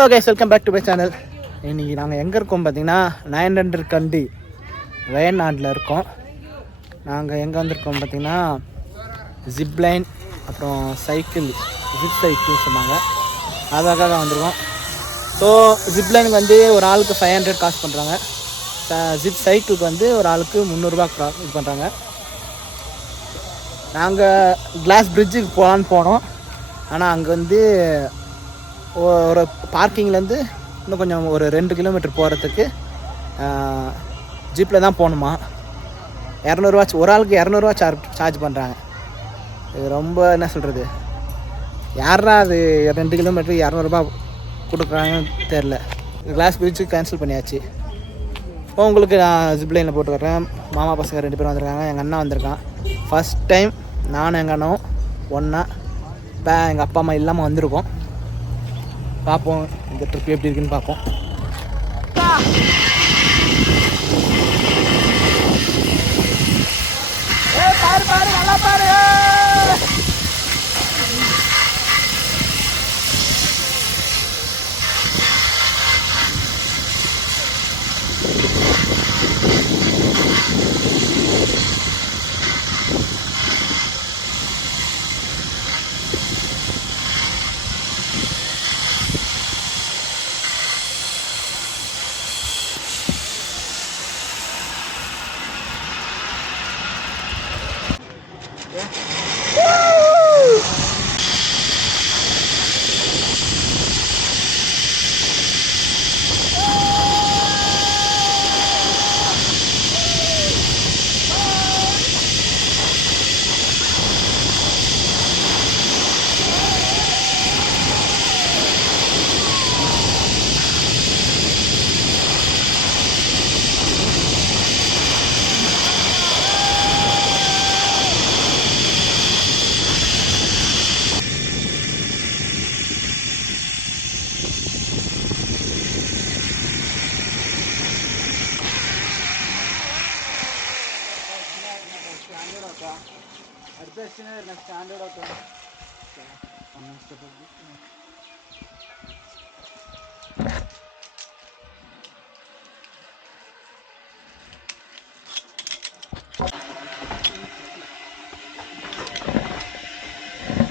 Hello guys, welcome back to my channel. இன்றைக்கி நாங்கள் எங்கே இருக்கோம் பார்த்தீங்கன்னா 900 கண்டி வயநாட்டில் இருக்கோம். நாங்கள் எங்கே வந்திருக்கோம் பார்த்தீங்கன்னா ஜிப்லைன் அப்புறம் சைக்கிள், ஜிப் சைக்கிள் சொன்னாங்க, அதுக்காக வந்திருக்கோம். ஸோ ஜிப்லைனுக்கு வந்து ஒரு ஆளுக்கு 500 காசு பண்ணுறாங்க. ஜிப் சைக்கிளுக்கு வந்து ஒரு ஆளுக்கு 300 இது பண்ணுறாங்க. நாங்கள் கிளாஸ் பிரிட்ஜுக்கு போகலான்னு போனோம். ஆனால் அங்கே வந்து ஒரு பார்க்கிங்லேருந்து இன்னும் கொஞ்சம் ஒரு 2 கிலோமீட்டர் போகிறதுக்கு ஜீப்பில் தான் போகணுமா. 200 ஒரு ஆளுக்கு 200 சார்ஜ் பண்ணுறாங்க. இது ரொம்ப என்ன சொல்கிறது, யாரா அது 2 கிலோமீட்டருக்கு 200 கொடுக்குறாங்கன்னு தெரில. கிளாஸ் பிரிட்ஜு கேன்சல் பண்ணியாச்சு. இப்போ உங்களுக்கு நான் ஜிப்லைனில் போட்டு வர்றேன். மாமா பசங்க 2 பேரும் வந்திருக்காங்க, எங்கள் அண்ணா வந்திருக்கான். ஃபஸ்ட் டைம் நானும் எங்கள் அண்ணாவும் ஒன்றா. இப்போ எங்கள் அப்பா அம்மா இல்லாமல் வந்திருக்கோம். பார்ப்போம் இந்த ட்ரிப் எப்படி இருக்குன்னு பார்ப்போம். பாரு பாரு, நல்லா பாரு.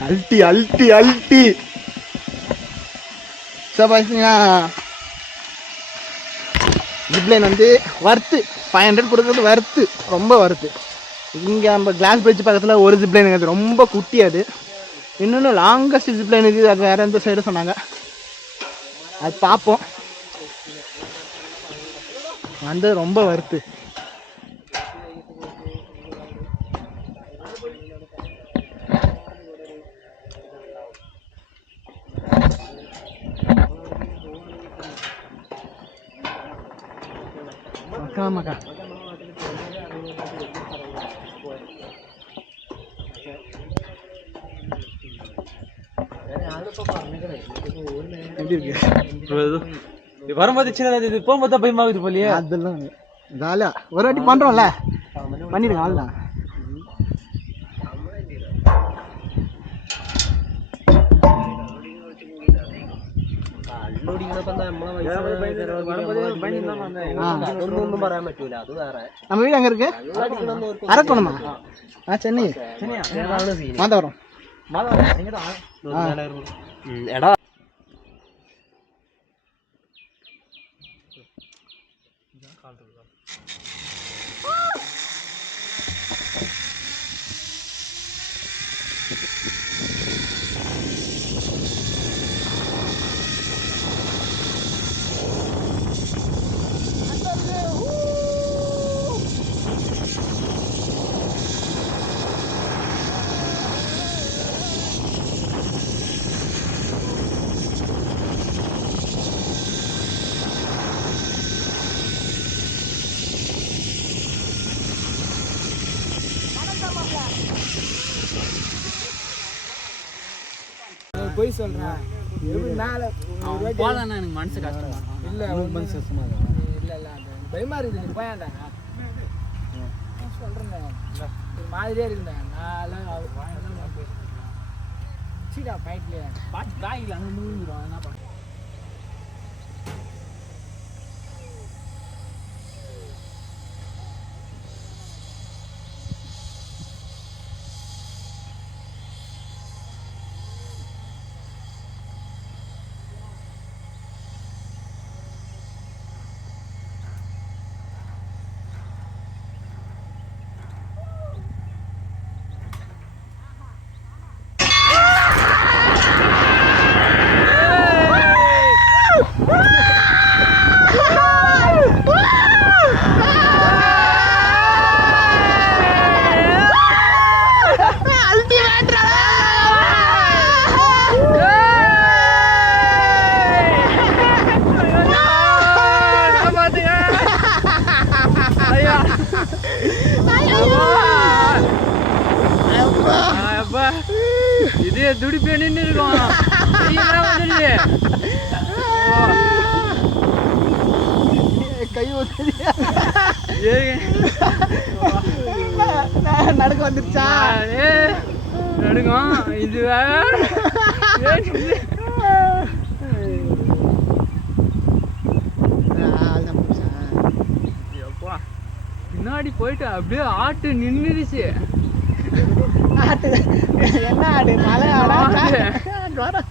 அல்ட்டி அல்ட்டி அல்ட்டி. சார் பார்த்தீங்கன்னா ஜிப்லைன் வந்து வர்த்து 500 கொடுக்குறது வர்த்து, ரொம்ப வர்த்து. இங்கே நம்ம கிளாஸ் பிரிட்ஜ் பக்கத்தில் ஒரு ஜிப்லைன் இருக்குது, ரொம்ப குட்டி. அது இன்னொன்று லாங்கஸ்ட் ஜிப்லைன் இருக்குது, அது வேறு எந்த சைடு சொன்னாங்க, அது பார்ப்போம். வந்து ரொம்ப வர்த்து. மக்கா வரும்போது சின்னது, போகும்போது பயமாகுது போலியே. அதெல்லாம் ஜாலியா ஒரு வாட்டி பண்றோம்ல, பண்ணிடுங்க அவ்வளோதான். நம்ம வீடு அங்க இருக்கு, அரக்கணுமா? சென்னை மாதவரம். போய் சொல்றேன், எனக்கு மனசு கஷ்டமா இல்லை, மனசு கஷ்டமா இல்லை இல்லை, பயமா இருக்குது. நீ போயாண்டா சொல்றேன், ஒரு மாதிரியே இருக்குண்டா. நான் சீடா ஃபைட்லேயே பாய்க்கில் அங்கே மூழ்கிடும். என்ன பண்ண அப்பா இதே துடிப்பே நின்று இருக்கும் வந்துடுது கை நடக்க வந்துருச்சா நடுங்கும் இது எப்பா பின்னாடி போயிட்டு அப்படியே ஆட்டு நின்றுடுச்சு ஆட்டு என்ன ஆடு மலை ஆடா